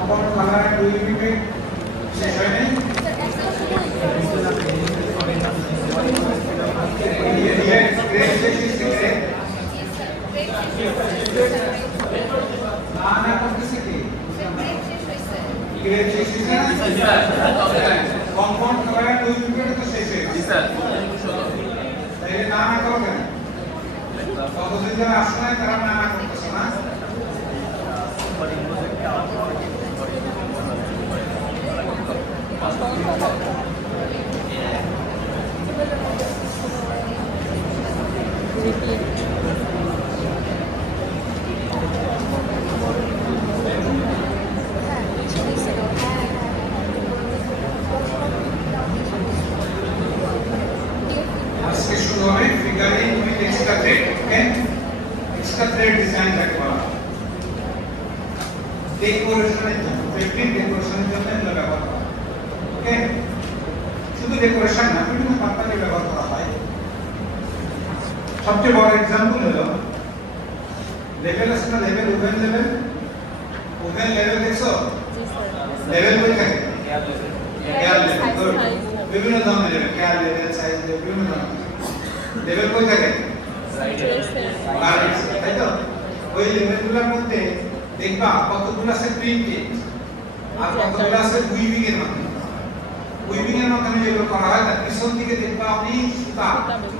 Compound colour 2 unit শেষ হয় নাই না করতেছে কি গ্রেড শেষ হইছে কম্পাউন্ড কালার 2 ইউনিট তো শেষ হয়েছে জি স্যার তাহলে না করো কেন কতদিন ধরে আসলে তারা না করতেছে না আজকে শুরু হবে figuring with extra thread okay extra thread design থাকবে ডেকোরেশনের জন্য ফেব্রিক ডেকোরেশনের জন্য এগুলো ব্যবহার করা ওকে শুধু ডেকোরেশন না বিভিন্ন পারপাসে ব্যবহার করা হয় সবচেয়ে বড় एग्जांपल হলো লেভেল আছে না লেভেল ওভেন লেভেল দেখছো জি স্যার লেভেল কই থাকে কেয়ার লেভেল বিভিন্ন ধরনের level care level size level বিভিন্ন ধরনের লেভেল কই থাকে রাইট তাই তো ওই লেভেলগুলোর মধ্যে দেখবা কতগুলো আছে প্রিন্টেড আর কতগুলো আছে উইভিং এর মাধ্যমে যেগুলো করা হয় তার পিছন দিকে দেখবা আপনি সুতা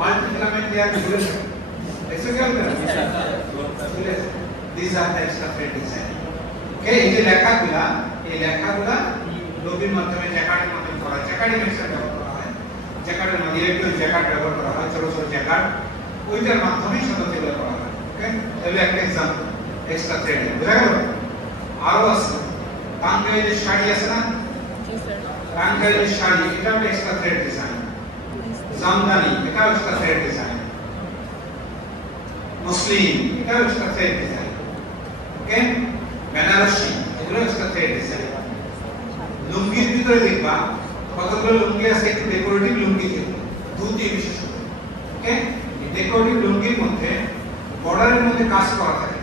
মাল্টিফিলামেন্ট দেয়া ঘুরে থাকে দেখছো কি আপনারা these are the extra thread design okay এই যে লেখাগুলা লোবির মাধ্যমে জ্যাকার্ডের মাধ্যমে করা হয় জ্যাকার্ড মেশিন ব্যবহার করা হয় জ্যাকার্ডের মাধ্যমে ইলেকট্রিক জ্যাকার্ড ব্যবহার করা হয় ছোট ছোট জ্যাকার্ড ওইটার মাধ্যমে সাধারণত এগুলো করা হয় ওকে তাহলে একটা एग्जांपल এক্সট্রা থ্রেড বুঝা গেল আরো আছে টাঙ্গাইলের শাড়ি আছে না জি স্যার টাঙ্গাইলের শাড়ি এটা একটা এক্সট্রা থ্রেড ডিজাইন জামদানি এটা এক্সট্রা থ্রেড ডিজাইন মুসলিম এটা extra thread design okay Banarasi এগুলো এক্সট্রা থ্রেড ডিজাইন লুঙ্গির ভিতরে দেখবা কতগুলো লুঙ্গি আছে একটু ডেকোরেটিভ লুঙ্গি থাকে ধুতি বিশেষ করে ওকে এই ডেকোরেটিভ লুঙ্গির মধ্যে বর্ডারের মধ্যে কাজ করা থাকে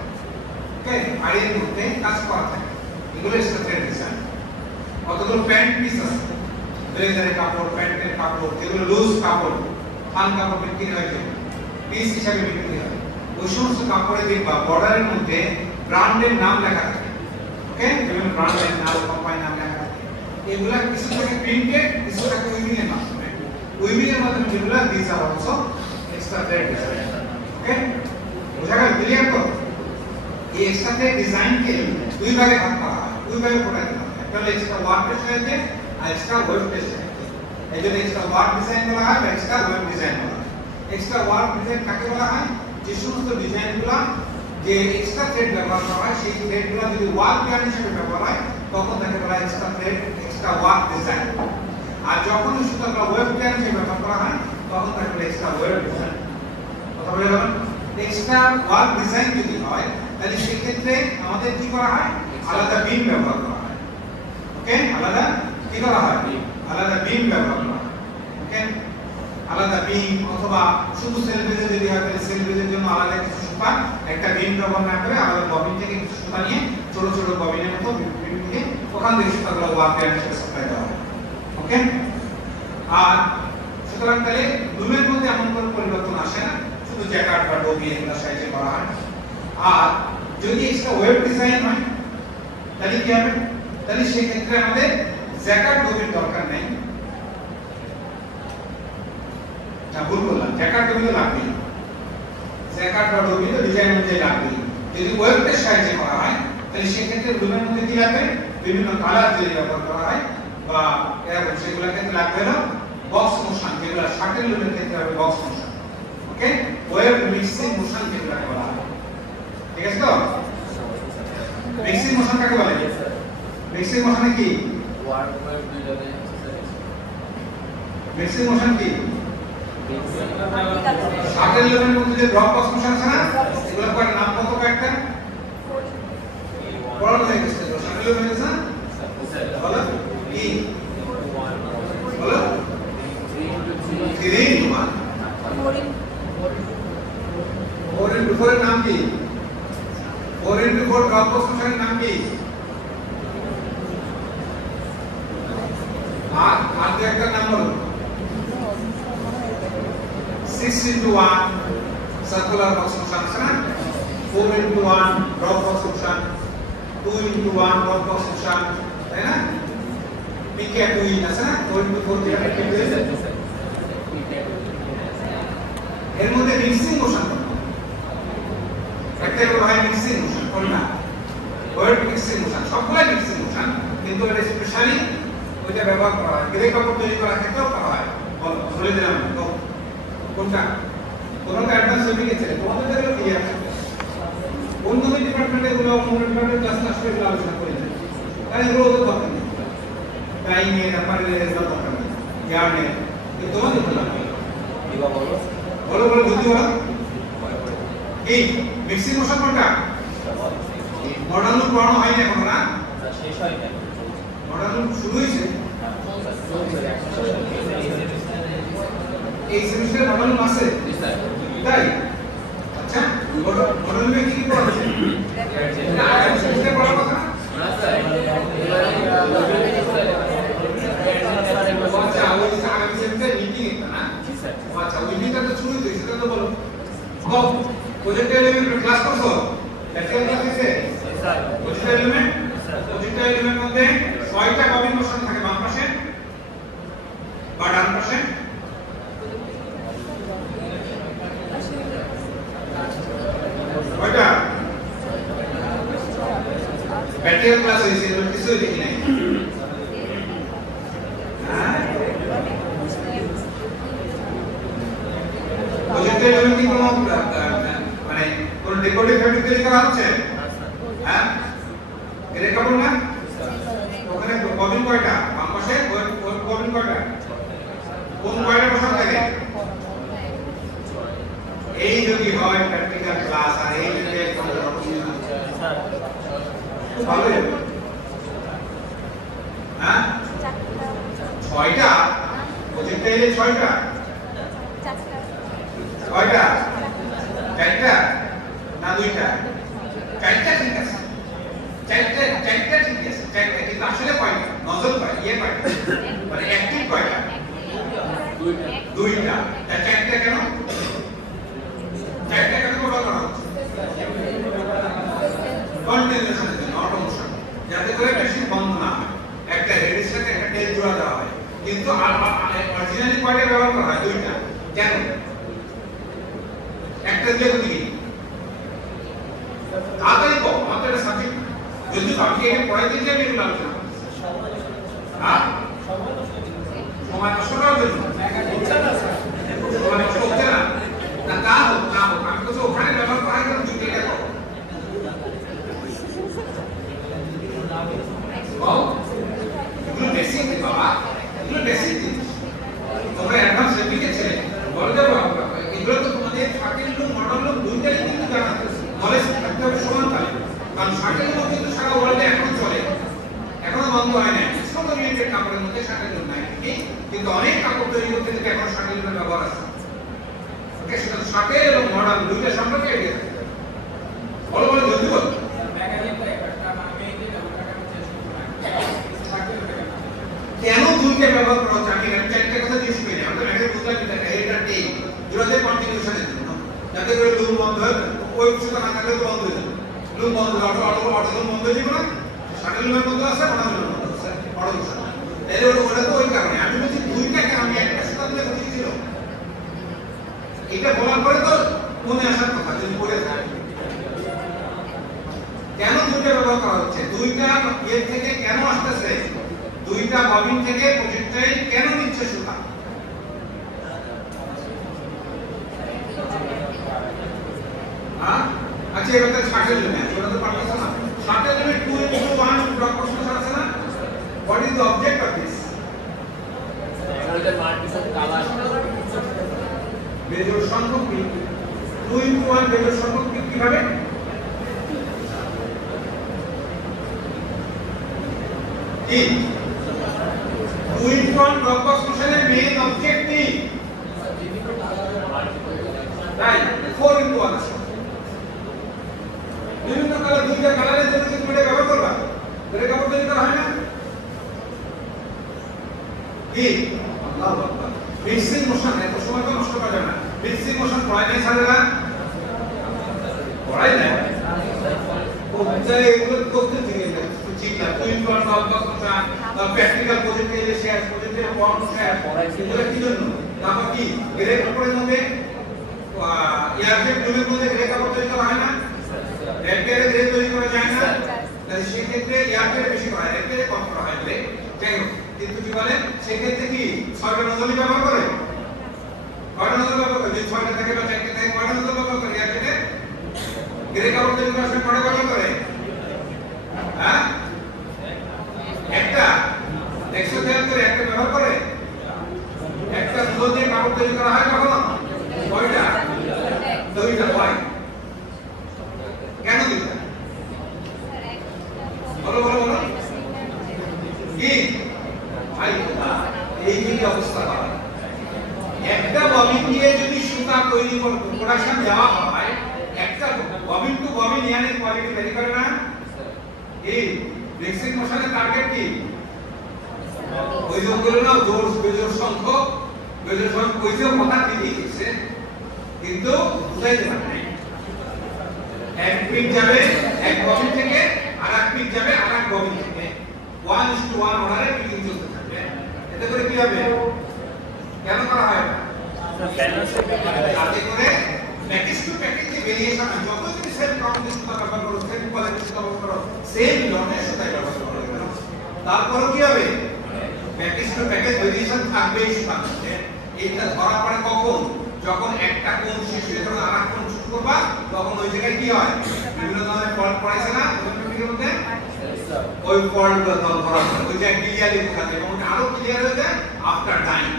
ওকে আড়ির মধ্যে কাজ করা থাকে এগুলো এক্সট্রা থ্রেড ডিজাইন কতগুলো প্যান্ট পিস আছে ব্লেজারের কাপড় প্যান্টের কাপড় যেগুলো লুজ কাপড় থান কাপড় বিক্রি হয় যে পিস হিসাবে বিক্রি হয় ওই সমস্ত কাপড়ে দেখবা বর্ডারের মধ্যে ব্র্যান্ডের নাম লেখা থাকে ওকে যেমন ব্র্যান্ডের নাম কোম্পানির নাম লেখা থাকে এগুলা কিছু থাকে প্রিন্টেড কিছু থাকে উইভিং এর মাধ্যমে যেগুলো this are also extra thread design ওকে বুঝা গেল ক্লিয়ার তো এই এক্সট্রা থ্রেড ডিজাইন কে দুই ভাগে ভাগ করা হয় দুই ভাগে ভাগ করা হয় একটা হলো এক্সট্রা ওয়ার্ক পেজ আছে আর এক্সট্রা ওয়েব পেজ আছে এই যে এক্সট্রা ওয়ার্ক ডিজাইন বলা হয় বা এক্সট্রা ওয়েব ডিজাইন বলা হয় এক্সট্রা ওয়ার্ক ডিজাইন কাকে বলা হয় যে সমস্ত ডিজাইনগুলো যে এক্সট্রা থ্রেড ব্যবহার করা হয় সেই থ্রেডগুলো যদি ওয়ার্ক প্ল্যান হিসেবে ব্যবহার হয় তখন তাকে বলা হয় extra thread extra work design আর যখন সুতরাং ওয়েব প্ল্যান হিসেবে ব্যবহার করা হয় তখন তাকে বলা এক্সট্রা ওয়েব ডিজাইন কথা বলে গেলাম এক্সট্রা ওয়ার্ক ডিজাইন যদি হয় তাহলে সেই ক্ষেত্রে আমাদের কি করা হয় আলাদা বিম ব্যবহার করা হয় ওকে আলাদা কি করা হয় আলাদা বিম ব্যবহার করা হয় ওকে আলাদা বিম অথবা শুধু সেল বেজে যদি হয় তাহলে সেল বেজের জন্য আলাদা কিছু সুতা একটা বিম ব্যবহার না করে আলাদা ববিন থেকে কিছু সুতা নিয়ে ছোট ছোট ববিনের মতো বিম দিয়ে ওখান থেকে সুতাগুলো ওয়ার্ক প্ল্যান হিসেবে সাপ্লাই দেওয়া হয় ওকে আর সুতরাং তাহলে লুমের মধ্যে এমন কোনো পরিবর্তন আসে না শুধু জ্যাকার্ড বা ডোবি এগুলো সাইজে করা হয় আর যদি এক্সট্রা ওয়েব ডিজাইন হয় তাহলে কি হবে তাহলে সেই ক্ষেত্রে আমাদের জ্যাকার্ড ডোবির দরকার নেই না ভুল বললাম জ্যাকার্ড ডোবি তো লাগবে জ্যাকার্ড বা ডোবি তো ডিজাইন অনুযায়ী লাগবে যদি ওয়েব পেজ সাইজে করা হয় তাহলে সেই ক্ষেত্রে লুমের মধ্যে কি লাগবে বিভিন্ন কালার যদি ব্যবহার করা হয় বা এরকম সেগুলোর ক্ষেত্রে লাগবে না বক্স মোশন যেগুলো শার্টের লুমের ক্ষেত্রে হবে বক্স মোশন ওকে ওয়েব মিক্সিং মোশন যেগুলোকে বলা হয় ঠিক আছে তো মিক্সিং মোশন কাকে বলে মিক্সিং মোশনে কি ওয়ার্ড ওয়েব দুইটাতে মিক্সিং মোশন কি শার্টের লুমের মধ্যে যে ড্রপ বক্স মোশন আছে না এগুলোর কয়টা নাম কত কয়েকটা পড়ানো হয়ে গেছে শার্টের লুমের আছে না বলো কি বলো 3 1 4 এর নাম কি 4 into 4 ড্রপ বক্স ফাংশনের নাম কি? আর একটা নাম বলো। 6 into 1 সার্কুলার বক্স ফাংশন আছে না? 4 into 1 drop box function, 2 into 1 drop box function, তাই না? পিকে 2 আছে না? 4 into 4 যেটা পিকে 2 এর মধ্যে মিক্সিং মোশন একটা বলা হয় মিক্সিং মোশন, কোনটা? ওয়েট মিক্সিং মোশন, সবগুলাই মিক্সিং মোশন, কিন্তু এটা স্পেশালি ওইটা ব্যবহার করা হয় গ্রে কাপড় তৈরি করার ক্ষেত্রেও করা হয়। বলে দিলাম তো কোনটা? কোনটা অ্যাডভান্স হয়ে গেছে তোমাদের দেখলে ক্লিয়ার থাকবে। অন্য ডিপার্টমেন্টে গুলো অন্য ডিপার্টমেন্টে ক্লাস না করে আলোচনা করে দেয়, তাই এগুলো তো দরকার নেই। টাইমে নাম্বারে এগুলো দরকার নেই, জানে কি তোমাদের বললাম দিবা বলো বলো বলো বুদ্ধি বলো এই মিক্সিং মোশন কোনটা? মডার্ন লুপ পড়ানো হয়নি এখনো না? শেষ হয়নি, মডার্ন লুপ শুরু হয়েছে এই সেমিস্টারে। মডার্ন লুপ আছে তাই? আচ্ছা মডার্ন লুপে কি পড়াচ্ছে? না আগে সেমিস্টারে পড়ার কথা না স্যার। আচ্ছা ওই আগে সেমিস্টারে মিটিং এটা না? জি স্যার। আচ্ছা ওই মিটিংটা তো শুরু হয়েছে, সেটা তো বলো। গো প্রজেক্ট এলিমেন্ট ক্লাস করছো? প্র্যাকটিক্যাল ক্লাস হয়েছে স্যার। প্রজেক্ট এলিমেন্ট প্রজেক্ট এলিমেন্টের মধ্যে 6টা কপিং মোশন থাকে বাম পাশে বা ডান পাশে। কয়টা? প্র্যাকটিক্যাল ক্লাস হয়েছে এর কিছু দেখি নাই। প্রজেক্ট এলিমেন্ট কি কোনো মানে কোন ডেকোরেটিভ ফ্যাব্রিক তৈরি করা হচ্ছে? হ্যাঁ গ্রে কাপড় না? ওখানে ববিন কয়টা? বাম পাশে ববিন কয়টা? কোন কয়টা বসানো থাকে? এই যদি হয় প্র্যাকটিক্যাল ক্লাস আর এই যদি একদম ভালো হবে। হ্যাঁ 6টা প্রজেক্টে এলে 6টা কয়টা? 4টা না 2টা? 4টা ঠিক আছে, 4টা ঠিক আছে, 4টা কিন্তু আসলে কয়টা? নজল কয়টা? ইয়ে কয়টা? মানে অ্যাক্টিভ কয়টা? 2টা। 4টা কেন? 4টা কেন বলা হচ্ছে? কন্টিনিউশনের জন্য, অটোমেশন, যাতে করে মেশিন বন্ধ না হয়। একটা হেডের সাথে একটা টেল জোড়া দেওয়া হয়, কিন্তু অরিজিনালি কয়টা ব্যবহার করা হয়? 2টা। কেন? একটা দিয়ে কি তাড়াতাড়ি কম আমাদের সাবজেক্ট যদি আপনি এটা পড়াইতে চাই আমি এগুলো আলোচনা করব। হ্যাঁ সময় নষ্ট করার জন্য সময় নষ্ট হচ্ছে না না তা হোক না হোক, আমি তো ওখানে ব্যবহার করা কেন দুটো দেখো এগুলো বেসিক বাবা, এগুলো বেসিক জিনিস। তোমরা অ্যাডভান্স শিখেছিলে বলে দেবো এগুলো তো তোমাদের শার্টেল লুপ মডেল লুপ দুইটাই কিন্তু জানা নলেজ থাকতে হবে সমানতালে। কারণ শার্টেল লুপ কিন্তু সারা ওয়ার্ল্ডে এখনো চলে, এখনো বন্ধ হয় না। সব রিলেটেড কাপড়ের মধ্যে শার্টেল লুপ নাই ঠিক, কিন্তু অনেক কাপড় তৈরি করতে কিন্তু এখন শার্টেল লুপের ব্যবহার আছে। ওকে সেটা শার্টেল এবং মডেল দুইটা সম্পর্কে আইডিয়া থাকতে হবে। বলো বলো জলদি বলো। কেন দুইটা ব্যবহার করা হচ্ছে? আমি চারটা কথা জিজ্ঞেস করি, আমরা আগে বুঝলাম এটা এটা টেই দুটোতে কন্টিনিউশনের জন্য, যাতে করে লুপ বন্ধ হয়, ওই কিছুটা না থাকলে তো বন্ধ হয়ে যাবে। লুপ বন্ধ হলে অটো লুপ বন্ধ হয়ে যাবে না? শাটেল লুপের মধ্যে আছে, মডেল লুপের মধ্যে আছে, অটোমেশন। তাহলে ওটা তো ওই কারণে আমি বলছি দুইটা কেন, আমি একটা সাথে দিলে বুঝি ছিল এটা বলার পরে তো মনে আসার কথা যদি পড়ে থাকে কেন দুইটা ব্যবহার করা হচ্ছে, দুইটা এর থেকে কেন আসতেছে, দুইটা ববিন থেকে প্রজেক্টাইল কেন নিচ্ছে সুতা। আচ্ছা এটা তো শাটেল লুপ, ওটা তো পারতেছ না। শাটেল লুপে 2 into 1 ডট প্রশ্ন আছে না? What is the object of this? বেজোড় সংখ্যক বৃদ্ধি। 2 into 1 বেজোড় সংখ্যক বৃদ্ধি কিভাবে? কি 2 into 1 ডট ফাংশনের মেইন অবজেক্ট কি? তাই 4 into 1 আছে। বিভিন্ন কালার দুইটা কালারের জন্য তুমি এটা ব্যবহার করবা, এটা কাপড় তৈরি করা হয় না কি? আল্লাহু আকবার। মিক্সিং মোশন এত সময় তো নষ্ট করা যাবে না। মিক্সিং মোশন পড়াই নাই স্যারেরা? পড়াই নাই? ওই এগুলো করতে থেকে চিন্তা তুই কোন কথা তার প্র্যাকটিক্যাল প্রজেক্ট এলে শেয়ার প্রজেক্টের ফর্ম শেয়ার এগুলো কি জন্য? তারপর কি গ্রে কাপড়ের মধ্যে এয়ারজেট ডোমের মধ্যে গ্রে কাপড় তৈরি করা হয় না? রেড পেয়ারে গ্রে তৈরি করা যায় না? তাহলে সেই ক্ষেত্রে এয়ারজেট বেশি করা হয়, রেড পেয়ারে কম করা হয় গ্রে। যাই হোক, কিন্তু কি বলে সেই ক্ষেত্রে কি 6টা নজল ব্যবহার করে? 6টা নজল ব্যবহার করে, যদি 6টা থাকে বা 4টা থাকে 6টা নজল ব্যবহার করে এয়ারজেটে। গ্রে কাপড় তৈরি করার সময় 6টা ব্যবহার করে? হ্যাঁ, একটা দেখছো খেয়াল করে একটা ব্যবহার করে? একটা নজল দিয়ে কাপড় তৈরি করা হয় কখনো? কয়টা? দুইটা হয়। কেন দুইটা? বলো বলো বলো কি ভাই? এই যে অবস্থা হয়, একটা ববিন দিয়ে যদি সুতা তৈরি করে প্রোডাকশন দেওয়া হয়, একটা ববিন টু ববিন ইয়ানের কোয়ালিটি ভ্যারি করে না? এই মিক্সিং মেশিনের টার্গেট কি? ওই যে বললো না জোর বেজোর সংখ্যক কইছেও কথা ঠিকই কইছে, কিন্তু বুঝাইতে পারে নাই। এক পিক যাবে এক ববিন থেকে, আর এক পিক যাবে আর এক ববিন থেকে, 1:1 অর্ডারে পিকিং চলতে থাকবে। এতে করে কি হবে? কেন করা হয় না? যাতে করে প্যাকেজ টু প্যাকেজ যে ভেরিয়েশন হয়, যত তুমি সেম কোয়ান্টিটি সুতা ব্যবহার করো, সেম কোয়ালিটি সুতা ব্যবহার করো, সেম লটের সুতা ব্যবহার করো, তারপরও কি হবে? প্যাকেজ টু প্যাকেজ ভেরিয়েশন থাকবে এই সুতার মধ্যে। এটা ধরা পড়ে কখন? যখন একটা কোণ শেষ হয়ে যখন আরেক কোণ শুরু করবা, তখন ওই জায়গায় কি হয়? বিভিন্ন ধরনের ফল্ট পড়াইছে না ওদের মধ্যে? ওই ফল্টগুলো ধরা পড়ে, ওই যে ক্লিয়ারলি বোঝা যায়, এবং আরো ক্লিয়ার হয়ে যায় আফটার টাইম,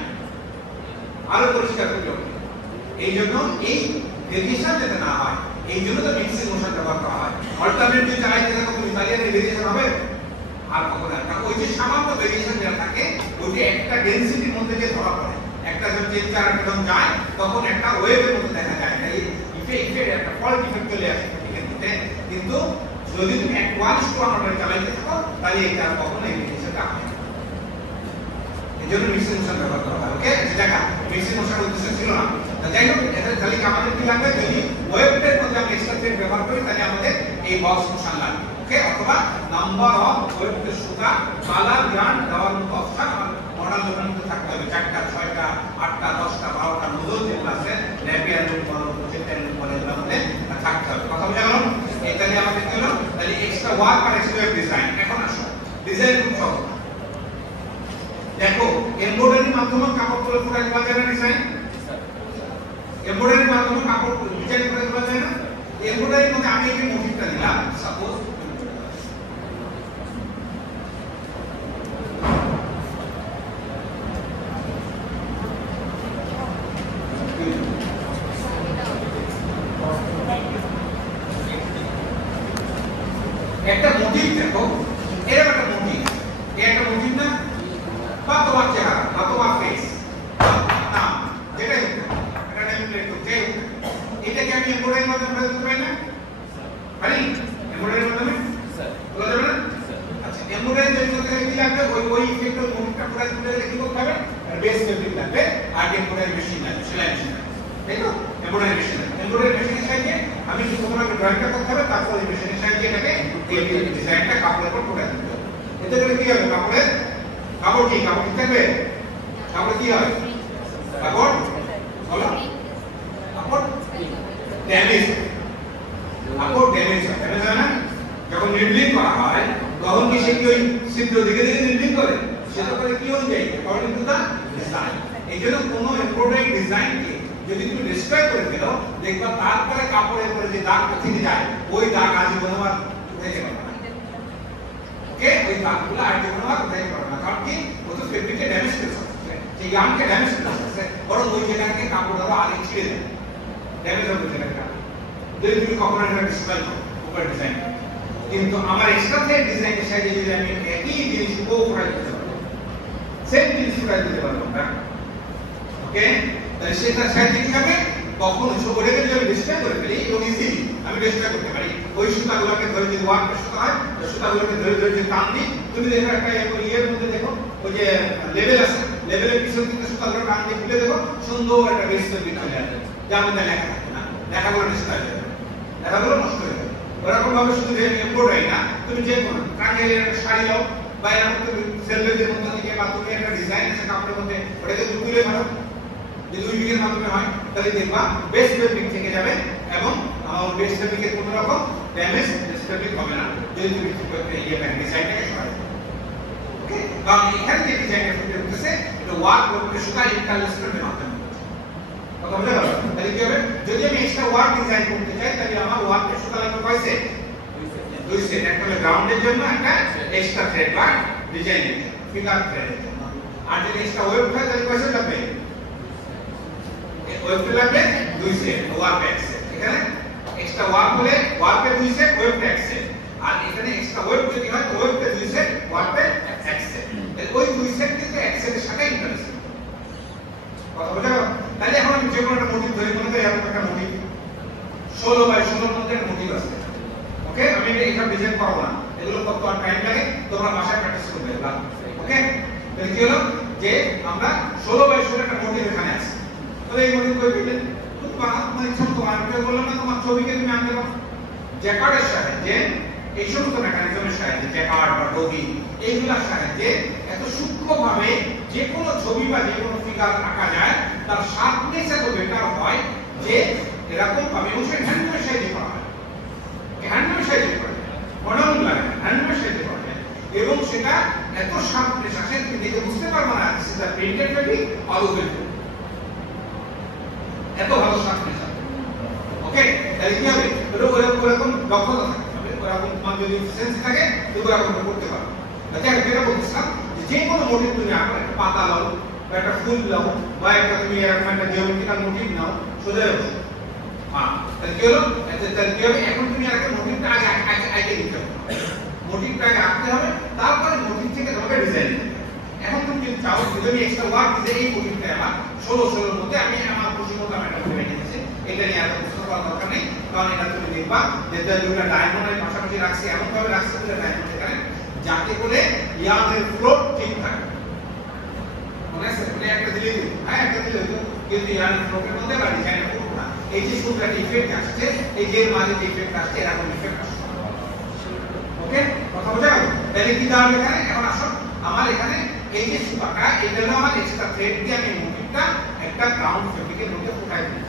আরো পরিষ্কার হয়ে ওঠে। এই জন্য এই ভেরিয়েশন যাতে না হয়, এই জন্য তো মিক্সিং মোশন ব্যবহার করা হয়। অল্টারনেট যদি চালাইতে থাকো তুমি, তাহলে এই ভেরিয়েশন হবে আর কখনো না। ওই যে সামান্য ভেরিয়েশন যেটা থাকে, ওইটা একটা ডেনসিটির মধ্যে যে ধরা পড়ে, একটা যখন চেঞ্জ আর একটা যখন যায়, তখন একটা ওয়েভের মধ্যে দেখা যায়। এই ইফেক্ট একটা ফল্ট ইফেক্ট চলে আসে এর মধ্যে। কিন্তু যদি তুমি 1:1 অর্ডার চালাইতে থাকো, তাহলে এটা কখনো এই ভেরিয়েশনটা হবে না। এই জন্য মিক্সিং মোশন ব্যবহার করা হয়। ওকে, দেখা মিক্সিং মোশনের উদ্দেশ্য ছিল না। যাই হোক, এটা তাহলে আমাদের কি লাগবে? যদি ওয়েবটের মধ্যে আমরা এক্সট্রা থ্রেড ব্যবহার করি, তাহলে আমাদের এই বক্স মোশন লাগবে। ওকে, অথবা নাম্বার অফ ওয়েবটের সুতা, কালার ব্র্যান্ড দেওয়ার মতো অপশন মডেল মধ্যে থাকতে হবে। 4টা 6টা 8টা 10টা 12টা নজল যেগুলো আছে, ন্যাপিয়ার রুল বলো, প্রজেক্টের রুল বলো, এগুলোর মধ্যে থাকতে হবে। কথা বোঝা গেল? এটা নিয়ে আমাদের কি হলো? তাহলে এক্সট্রা ওয়ার্ক আর এক্সট্রা ডিজাইন। এখন আসো, ডিজাইন খুব সহজ। দেখো, এমব্রয়ডারির মাধ্যমে কাপড় তুলে ফুটাই দেওয়া যায় না ডিজাইন? এমব্রয়ডারির মাধ্যমে কাপড় ডিজাইন করে দেওয়া যায় না? এমব্রয়ডারির মধ্যে আমি এই মোটিভটা দিলাম, সাপোজ একটা মোটিভ। দেখো, এরকম একটা মোটিভ, একটা মোটিভ না, বা তোমার চেহারা বা তোমার ফেস না, যেটাই হোক এটা নেমপ্লেট হোক, যাই হোক, এটাকে আমি এমব্রয়ডারির মাধ্যমে করে দিতে পারি না? পারি? এমব্রয়ডারির মাধ্যমে বলা যাবে না? আচ্ছা, এমব্রয়ডারি তৈরি করতে গেলে কি লাগবে? ওই ইফেক্ট ওই মোটিভটা পুরো তুলে রেখে করতে হবে, আর বেস ফেব্রিক লাগবে, আর এমব্রয়ডারি মেশিন লাগবে, সেলাই মেশিন লাগবে, তাই তো? এমব্রয়ডারি মেশিন, এমব্রয়ডারি মেশিনের সাহায্যে আমি কি প্রথমে ড্রয়িংটা করতে হবে, তারপর এই মেশিনের সাহায্যে এটাকে এই ডিজাইনটা কাপড়ের উপর ফুটিয়ে দিতে হবে। এতে করে কি হবে? কাপড় কি থাকবে? কাপড় কি হয়? কাপড় বলো, কাপড় ড্যামেজ হয় না? যখন নিডলিং করা হয়, তখন কি সে কি ওই ছিদ্র দিকে নিডলিং করে? সেটা করে কি হয়ে যায়? According to the design. এই জন্য কোনো এমব্রয়ডারি ডিজাইনকে যদি তুমি ডিসক্রাইব করে ফেলো, দেখবা তারপরে কাপড়ের উপরে যে দাগটা থেকে যায়, ওই দাগ আজীবন আর উঠে যাবে না। ওকে, ওই দাগগুলো আজীবন আর উঠে যাবে না। কারণ কি? ও তো ফেব্রিককে ড্যামেজ করেছে, যে ইয়াংকে ড্যামেজ করেছে, বরং ওই জায়গা থেকে কাপড় আরো আগে ছিঁড়ে যাবে, ড্যামেজ হবে জায়গাটা। যদি তুমি কখনো একটা ডিসপ্লে করো উপর ডিজাইন, কিন্তু আমার এক্সট্রা থ্রেড ডিজাইনের সাথে যদি আমি একই জিনিস ফুটাই দিতে পারবো, সেম জিনিস ফুটাই দিতে পারবো না। ওকে, তাহলে সেটা সাথে কি হবে? কখনো ওটাকে যদি আমি ডিসপ্লে করে ফেলি এবং ইজিলি আমি ডিসপ্লে করতে পারি, ওই সুতাগুলোকে ধরে যদি ওয়ার্কের সুতা হয় সুতাগুলোকে ধরে ধরে যদি টান দিই তুমি দেখো একটা ইয়ের মধ্যে দেখো ওই যে লেভেল আছে লেভেলের পিছন থেকে সুতাগুলো টান দিয়ে খুলে দেখো সুন্দর একটা বেস তৈরি চলে আসবে যার মধ্যে লেখা থাকে না লেখাগুলো নষ্ট হয়ে যাবে লেখাগুলো নষ্ট হয়ে যাবে ওরকম ভাবে শুধু এমব্রয়ডারি না তুমি যে কোনো টাঙ্গের একটা শাড়ি নাও বা এরকম তুমি সেলভেজের মধ্যে থেকে বা তুমি একটা ডিজাইন আছে কাপড়ের মধ্যে ওটাকে তুমি তুলে মারো যদি উই বিগের মাধ্যমে হয় তাহলে দেখবা বেস ফেব্রিক থেকে যাবে এবং আমার বেস ফেব্রিকের কোনো রকম ড্যামেজ বেস ফেব্রিক হবে না যদি তুমি ইয়ে প্যান্ট ডিজাইনটাকে সরাই ওকে কারণ এখানে যে ডিজাইনটা ফুটে উঠেছে এটা ওয়ার্ক করতে সুতা ইন্টারলেসমেন্টের মাধ্যমে কথা বুঝা গেল তাহলে কি হবে যদি আমি এক্সট্রা ওয়ার্ক ডিজাইন করতে চাই তাহলে আমার ওয়ার্কের সুতা লাগবে কয় সেট দুই সেট একটা হলো গ্রাউন্ডের জন্য একটা এক্সট্রা থ্রেড বা ডিজাইনের জন্য ফিগার থ্রেডের জন্য আর যদি এক্সট্রা ওয়েব হয় তাহলে কয় সেট লাগবে ওয়েবটা লাগবে দুই সেট ওয়ার্ক এক সেট এখানে এক্সট্রা ওয়ার্ক হলে ওয়ার্কের দুই সেট ওয়েবটা এক সেট আর এখানে এক্সট্রা ওয়েব যদি হয় তো ওয়েবটা দুই সেট ওয়ার্কের এক সেট তাহলে ওই দুই সেট কিন্তু এক সেটের সাথে ইন্টারসেক্ট কথা বুঝা গেল তাহলে এখন আমি যে কোনো একটা মোটিভ ধরে মনে করি এরকম একটা মোটিভ 16 বাই 16 মধ্যে একটা মোটিভ আছে ওকে আমি এটা ডিজাইন করব না এগুলো কত টাইম লাগে তোমরা বাসায় প্র্যাকটিস করবে ওকে তাহলে কি হলো যে আমরা 16 বাই 16 একটা মোটিভ এখানে আছে তাহলে এই মোটিভ কই পেলেন তুমি তোমার ইচ্ছা মতো আনতে বললাম না তোমার ছবিকে তুমি আনতে পারো জ্যাকার্ডের সাহায্যে এই সমস্ত মেকানিজমের সাহায্যে জ্যাকার্ড বা ডগি এইগুলোর সাহায্যে এত সূক্ষ্মভাবে যে কোনো ছবি বা যে কোনো ফিগার আঁকা যায় তার শার্পনেস এত বেটার হয় যে এরকম ভাবে এবং সেটা হ্যান্ডমেড সাহায্যে করা হয় হ্যান্ডমেড সাহায্যে করা হয় মডার্ন লাগে হ্যান্ডমেড সাহায্যে করা হয় এবং সেটা এত শার্পনেস আসে তুমি দেখে বুঝতে পারবে না সেটা প্রিন্টেড ফেব্রিক অলওয়েজ এত ভালো শার্পনেস আছে ওকে তাহলে কি হবে ওরকম দক্ষতা থাকতে হবে ওরকম তোমার যদি সেন্স থাকে তুমি ওরকম করতে পারো আচ্ছা এটা বলছিলাম যে কোনো মোটিভ তুমি আঁকো একটা পাতা নাও বা একটা ফুল নাও বা একটা তুমি এরকম একটা জিওমেট্রিক্যাল মোটিভ নাও সোজা বসো হ্যাঁ তাহলে কি হলো তাহলে কি হবে এখন তুমি একটা মোটিভটা আগে আগে দিতে হবে মোটিভটা আগে আঁকতে হবে তারপরে মোটিভ থেকে তোমাকে ডিজাইন দিতে হবে এখন তুমি যদি চাও যদি আমি এক্সট্রা ওয়ার্ক দিতে এই মোটিভটা আমার 16 এর মধ্যে আমি আমার খুশি মতো আমি একটা মোটিভ রেখেছি এটা নিয়ে এত প্রশ্ন করার দরকার নেই কারণ এটা তুমি দেখবা যে দুটো ডায়মন্ডের পাশাপাশি রাখছি এমন ভাবে রাখছি যে ডায়মন্ড এখানে যাতে করে ইয়াদের ফ্লোট ঠিক থাকে মনে আছে মানে একটা দিলে হ্যাঁ একটা দিলে কিন্তু ইয়াদের ফ্লোটের মধ্যে বা ডিজাইনের করব না এই যে সুন্দর একটা ইফেক্ট আসছে এই যে মাঝে যে ইফেক্ট আসছে এরকম ইফেক্ট আসছে ওকে কথা বোঝা গেল তাহলে কি দাঁড়াবে এখানে এখন আসো আমার এখানে এই যে সুতাটা এটা হলো আমার এক্সট্রা থ্রেড দিয়ে আমি মোটিভটা একটা গ্রাউন্ড ফেব্রিকের মধ্যে ফুটাই দিই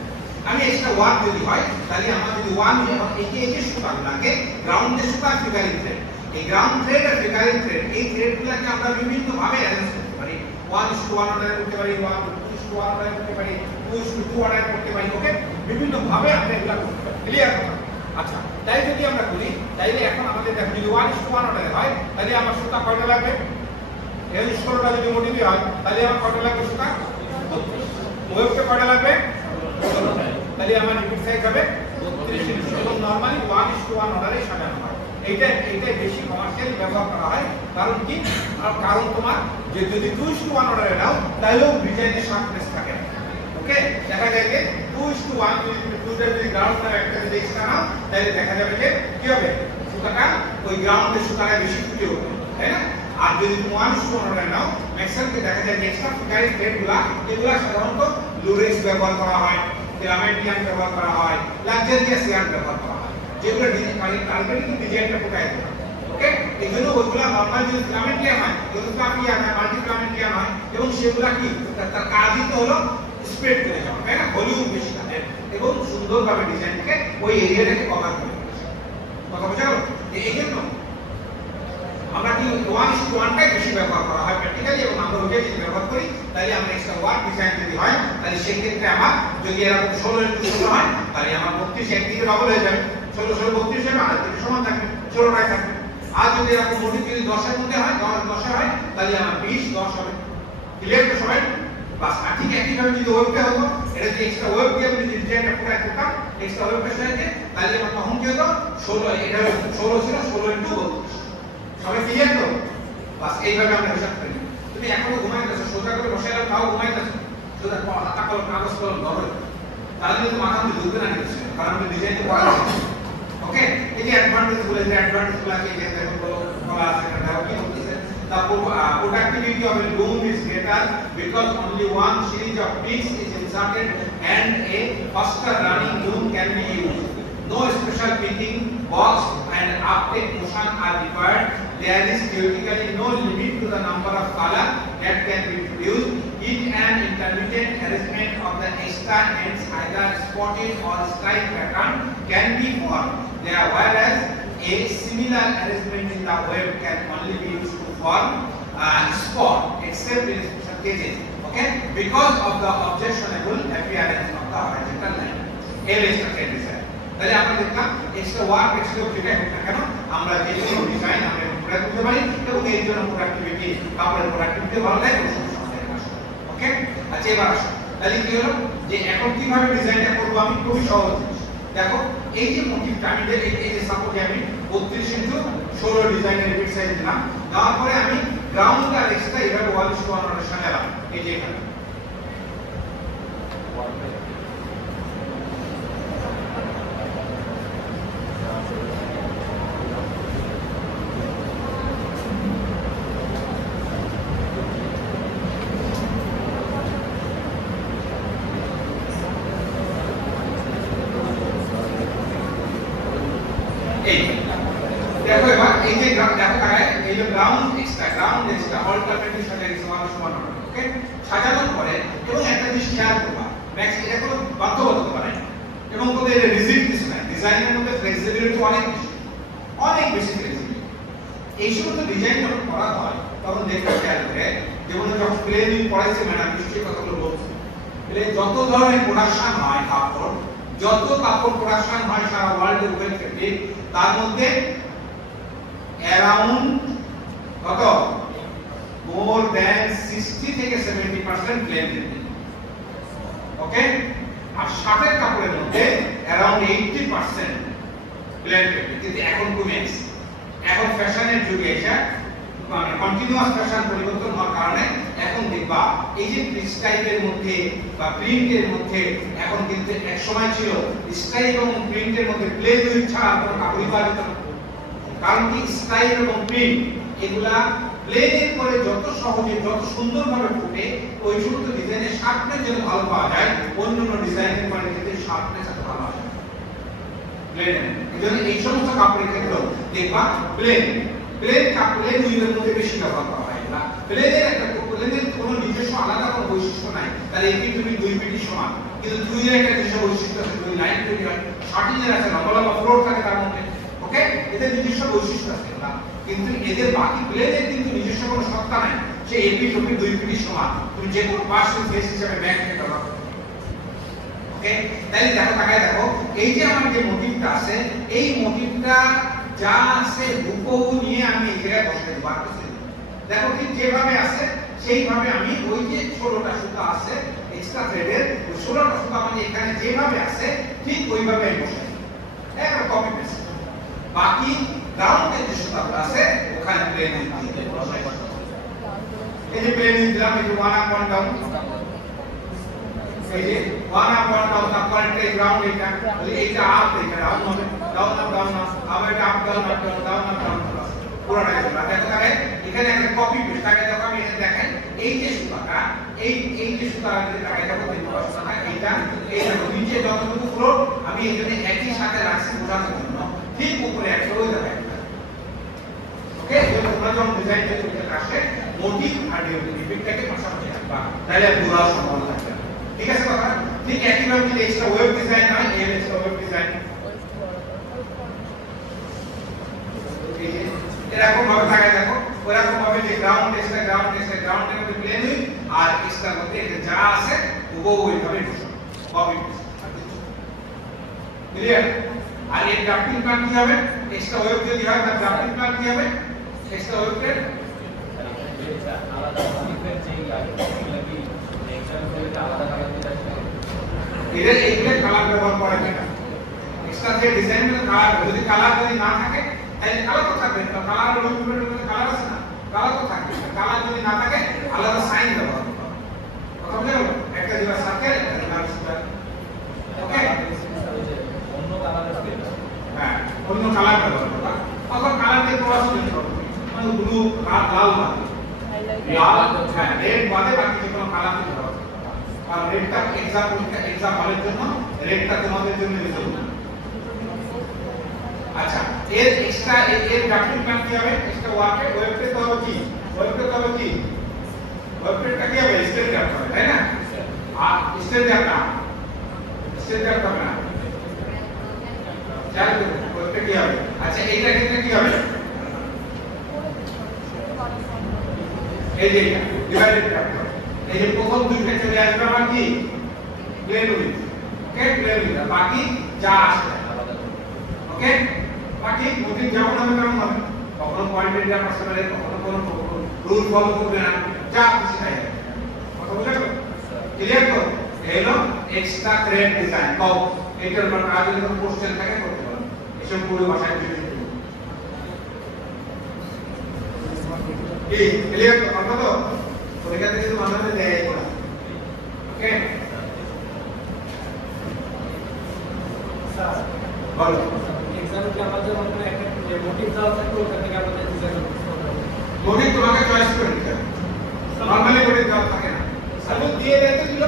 আমি এক্সট্রা ওয়ার্ক যদি হয় তাহলে আমার যদি ওয়ান এই যে সুতাগুলোকে গ্রাউন্ডের সুতা ফিগারিং থ্রেড এই গ্রাউন্ড থ্রেড আর ফিগারিং থ্রেড এই থ্রেডগুলোকে আমরা বিভিন্ন ভাবে অ্যারেঞ্জ করতে পারি 1:1 অর্ডার করতে পারি 1:2 অর্ডার করতে পারি 2:2 অর্ডার করতে পারি ওকে বিভিন্ন ভাবে আমরা এগুলা করতে পারি ক্লিয়ার কথা আচ্ছা তাই যদি আমরা করি তাইলে এখন আমাদের দেখো যদি 1:1 অর্ডারে হয় তাহলে আমার সুতা কয়টা লাগবে এই 16টা যদি মোটিভ হয় তাহলে আমার কয়টা লাগবে সুতা 32 ওয়েবটা কয়টা লাগবে তাহলে আমার রিপিট সাইজ হবে 32 এবং নরমালি 1:1 অর্ডারে সাজানো হয় এইটাই বেশি কমার্শিয়াল ব্যবহার করা হয় কারণ কি কারণ তোমার যে যদি 2:1 অর্ডারে নাও তাহলেও ডিজাইনের শার্পনেস থাকে ওকে দেখা যায় যে 2:1 যদি তুমি দুটো যদি গ্রাউন্ড আর একটা যদি এক্সট্রা নাও তাহলে দেখা যাবে যে কি হবে সুতাটা ওই গ্রাউন্ডের সুতাটা বেশি ফুটে উঠবে তাই না আর যদি তুমি 1:1 অর্ডারে নাও ম্যাক্সিমামকে দেখা যায় যে এক্সট্রা ফিগারিং থ্রেডগুলো এগুলো সাধারণত লুরেক্স ব্যবহার করা হয় ফিলামেন্টিয়ান ব্যবহার করা হয় লাক্সারিয়াস ইয়ার্ন ব্যবহার করা হয় যেগুলো মানে টার্গেট কিন্তু ডিজাইনটা ফুটাই দেয় ওকে এইজন্য ওইগুলো নরমাল যদি ফিলামেন্টিয়ান হয় এগুলো কাফি আর মাল্টি ফিলামেন্টিয়ান হয় এবং সেগুলো কি তার কাজই তো হলো স্প্রেড করে যাওয়া তাই না ভলিউম বেশি থাকে এবং সুন্দরভাবে ডিজাইনকে ওই এরিয়াটাকে কভার করে কথা বোঝা গেল এই জন্য আমরা কি 1:1টাই বেশি ব্যবহার করা হয় প্র্যাকটিক্যালি এবং আমরা ওইটা যদি ব্যবহার করি তাহলে আমরা এক্সট্রা ওয়ার্ক ডিজাইন যদি হয় তাহলে সেই ক্ষেত্রে আমার যদি এরকম 16:16 হয় তাহলে আমার 32 একদিকে ডবল হয়ে যাবে 16:16 32 হবে আর দিকে সমান থাকবে 16টাই থাকবে আর যদি এরকম মোটিভ যদি 10 এর মধ্যে হয় 10 হয় তাহলে আমার 20 10 হবে ক্লিয়ার তো সবাই বাস আর ঠিক একইভাবে যদি ওয়েবটা হতো এটা যদি এক্সট্রা ওয়েব দিয়ে আমি ডিজাইনটা ফুটাই দিতাম এক্সট্রা ওয়েবটা সাহায্যে তাহলে আমার তখন কি হতো 16 এটা 16 ছিল 16:32 সবাই ক্লিয়ার তো বাস এইভাবে আমরা হিসাব করি তুমি এখনো ঘুমাইতেছো সোজা করে বসে আর তাও ঘুমাইতেছো সোজা হাতা কলম কাগজ কলম ধরো তাহলে কিন্তু মাথা মধ্যে ঢুকবে না কিছু কারণ আমি ডিজাইন তো করা আছে ওকে এই যে অ্যাডভান্টেজ গুলো আছে দেখো বলা আছে এটা কি বলতেছে the productivity of a loom is greater because only one series of peaks is inserted and a faster running loom can be used. No special picking box and uptake motion are required. There is theoretically no limit to the number of color that can be produced. Each an intermittent arrangement of the extra ends, either spotted or stripe pattern, can be formed. There, whereas a similar arrangement in the web can only be used to form spot, except in special cases. Okay, because of the objectionable appearance of the horizontal line. তাহলে আমরা দেখলাম extra work extra যেটা হোক না কেন আমরা যে কোনো ডিজাইন আমরা পুরো করতে পারি এবং এর জন্য প্রোডাক্টিভিটি কাপড়ের প্রোডাক্টিভিটি ভালো লাগে কোনো সমস্যা নেই। ওকে, আচ্ছা এবার আসো তাহলে কি হলো যে এখন কিভাবে ডিজাইনটা করব আমি খুবই সহজ জিনিস দেখো এই যে মোটিভটা আমি এই যে সাপোজ আমি 32 ইনটু 16 ডিজাইনের রিপিট সাইজ দিলাম দেওয়ার পরে আমি গ্রাউন্ড আর এক্সট্রা এইভাবে ওয়াল বানানোর সাজালাম এই যে এখানে দেখো এবার এই যে দেখো তাকায় এই যে গ্রাউন্ড এক্সট্রা অল্টারনেটিভ সাজানো সমান ওকে সাজানোর পরে এবং একটা জিনিস খেয়াল করবা ম্যাক্স এটা কোনো বাধ্যবাধকতা পারে এবং কোনো এর রিজিড কিছু নাই ডিজাইনের মধ্যে ফ্লেক্সিবিলিটি অনেক বেশি ফ্লেক্সিবিলিটি এই সমস্ত ডিজাইন যখন করা হয় তখন দেখতে খেয়াল করে যেমন যখন প্লেন পড়াইছে ম্যাডাম নিশ্চয়ই কথাগুলো বলছে প্লেন যত ধরনের প্রোডাকশন হয় কাপড় যত কাপড় প্রোডাকশন হয় সারা ওয়ার্ল্ডে ওয়েল ফেব্রিক তার মধ্যে অ্যারাউন্ড কত মোর দ্যান 60 থেকে 70% প্লেন ফেব্রিক ওকে আর শার্টের কাপড়ের মধ্যে অ্যারাউন্ড 80% প্লেন ফেব্রিক কিন্তু এখন কমে গেছে এখন ফ্যাশনের যুগে এসে মানে কন্টিনিউয়াস ফ্যাশন পরিবর্তন হওয়ার কারণে এখন দেখবা এই যে স্টাইলের মধ্যে বা প্রিন্টের মধ্যে এখন কিন্তু এক সময় ছিল স্টাইল এবং প্রিন্টের মধ্যে প্লেন উইথ ছাড়া কোনো কাপড়ই পাওয়া যেত না কারণ কি স্টাইল এবং প্রিন্ট এগুলা প্লেনের পরে যত সহজে যত সুন্দরভাবে ফুটে ওই সমস্ত ডিজাইনের শার্পনেস যেন ভালো পাওয়া যায় অন্যান্য ডিজাইনের পরে কিন্তু শার্পনেস এত ভালো আসে প্লেন এজন্য এই সমস্ত কাপড়ের ক্ষেত্রে দেখবা প্লেন কাপড়ের উইলের মধ্যে বেশি ব্যবহার করা হয় না প্লেনের কোনো নিজস্ব আলাদা কোনো বৈশিষ্ট্য নাই তাহলে এই তুমি দুই পিটি সমান কিন্তু দুইয়ের একটা নিজস্ব বৈশিষ্ট্য আছে দুই লাইন তৈরি হয় শার্টিনের আছে লম্বা লম্বা ফ্লোর থাকে তার মধ্যে ওকে এদের নিজস্ব বৈশিষ্ট্য আছে না কিন্তু এদের বাকি প্লেনের কিন্তু নিজস্ব কোনো সত্তা নাই সে এপি টপি দুই পিটি সমান তুমি যে কোনো পার্সেল ফেস হিসেবে ব্যাগ থেকে ব্যবহার করতে ওকে তাহলে দেখো তাকায় দেখো এই যে আমার যে মোটিভটা আছে এই মোটিভটা যা আছে হুবহু নিয়ে আমি এই জায়গায় বসাতে পারতেছি দেখো ঠিক যেভাবে আছে সেইভাবে আমি ওই যে 16টা সুতা আছে এক্সট্রা থ্রেডের ওই 16টা সুতা মানে এখানে যেভাবে আছে ঠিক ওইভাবে আমি বসাই একটা কপি পেস্ট বাকি গ্রাউন্ডের যে সুতাগুলো আছে ওখানে প্লেন দিয়ে বসাই এই যে প্লেন দিলাম এই যে 1 আপ 1 ডাউন এই যে 1 আপ 1 ডাউন তারপর একটা গ্রাউন্ড এইটা আপ এটা ডাউন হবে ডাউন আপ আবার এটা আপ ডাউন ডাউন পুরোটা দেখো তাহলে এখানে একটা কপি পেস্ট থাকে দেখো আমি এখানে দেখেন এই যে সুতাটা এই যে সুতা লাগাই দেখো সুতাটা এইটা নিচে যতটুকু ফ্লোর আমি এখানে একই সাথে রাখছি বোঝানোর জন্য ঠিক উপরে একটা ওই দেখাই ওকে তোমরা যখন ডিজাইন করতে আসে মোটিভ আর ডিফেক্টটাকে পাশাপাশি রাখবা তাহলে পুরো সম্পূর্ণ থাকবে ঠিক আছে কথা ঠিক একইভাবে যদি এক্সট্রা ওয়েব ডিজাইন হয় এই এক্সট্রা ওয়েব ডিজাইন এরকম ভাবে থাকে দেখো ওরকম ভাবে যে গ্রাউন্ড গ্রাউন্ডের মধ্যে প্লেন উইথ আর এক্সট্রা মধ্যে এটা যা আছে হুবহু ওইভাবে কপি পেস্ট ক্লিয়ার আর এই ড্রাফটিং প্ল্যান কি হবে এক্সট্রা ওয়েব যদি হয় তাহলে ড্রাফটিং প্ল্যান কি হবে এক্সট্রা ওয়েবের আলাদা কপির চেঞ্জ লাগে এগুলা কি এক্সট্রা ওয়েবে আলাদা কালার দিতে আসে এইগুলা কালার ব্যবহার করা যায় না এক্সট্রা যে ডিজাইনের কালার যদি না থাকে তাহলে কালার তো থাকবে না কালার ওয়েবের মধ্যে কালার আছে না কালার তো থাকবে কালার যদি না থাকে আলাদা সাইন ব্যবহার করতে হবে কথা বুঝে গেল একটা দিবা সার্কেল একটা দিবা স্কয়ার ওকে অন্য কালারের স্কেল হ্যাঁ অন্য কালার ব্যবহার করবা অথবা কালার দিয়ে পড়াশোনা করবে মানে ব্লু লাল বাদে হ্যাঁ রেড বাদে বাকি যে কোনো কালার দিয়ে ব্যবহার করবে আর রেডটা এক্সাম্পলের জন্য রেডটা তোমাদের জন্য রিজার্ভ। আচ্ছা এর এক্সট্রা এর গ্রাফিক প্ল্যান কি হবে এক্সট্রা ওয়ার্কে ওয়েবপে তো হবে কি ওয়েবপে কি হবে স্টেট গ্রাফ হবে তাই না আর স্টেট গ্রাফ হবে না চার ওয়েবপে কি হবে আচ্ছা এইটা ক্ষেত্রে কি হবে এই যে ডিভাইডেড গ্রাফ হবে এই যে প্রথম দুইটা চলে আসবে আমার কি plain with okay plain with বাকি যা আসবে ওকে বাকি মোটিভ যেমন হবে তেমন হবে কখনো পয়েন্টেড যা পার্সোনালে কখনো কোনো রুল ফলো করবে না যা খুশি তাই কথা বুঝা গেল ক্লিয়ার তো হলো এক্সট্রা থ্রেড ডিজাইন কও এটার উপর কাজ যদি কোনো কোশ্চেন থাকে করতে পারো এসব পুরো ভাষায় বুঝিয়ে দেব কি ক্লিয়ার তো কথা তো পরীক্ষা থেকে মাধ্যমে দেয় এগুলো ওকে স্যার বলো এক্সামে কি আমাদের মনে একটা মোটিভ দেওয়া থাকে ওটা থেকে আমাদের ডিজাইন মোটিভ তোমাকে চয়েস করে নিতে হবে নরমালি মোটিভ দেওয়া থাকে না সাপোজ দিয়ে দিতে দিল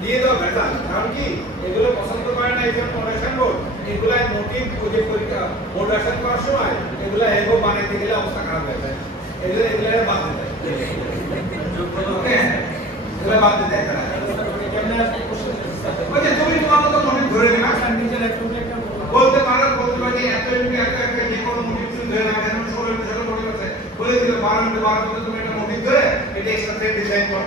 দিয়ে দাও বেটার কারণ কি এগুলো পছন্দ করে না এক্সাম প্রোডাকশন বোর্ড এগুলা মোটিভ যে পরীক্ষা প্রোডাকশন করার সময় এগুলা এগো বানাইতে গেলে অবস্থা খারাপ হয়ে যায় এগুলা বাদ দিতে ওকে এগুলা বাদ দিতে হয় কেমনে আসলে কোশ্চেন ওকে তুমি তোমার মতো মোটিভ ধরে নিবা নিজের একটা বলতে পারো এত যে কোনো মোটিভ তুমি ধরে না কেন 16 মিনিট মোটিভ আছে বলে দিল 12 মিনিট তুমি একটা মোটিভ ধরে এটা এক্সট্রা থ্রেড ডিজাইন করো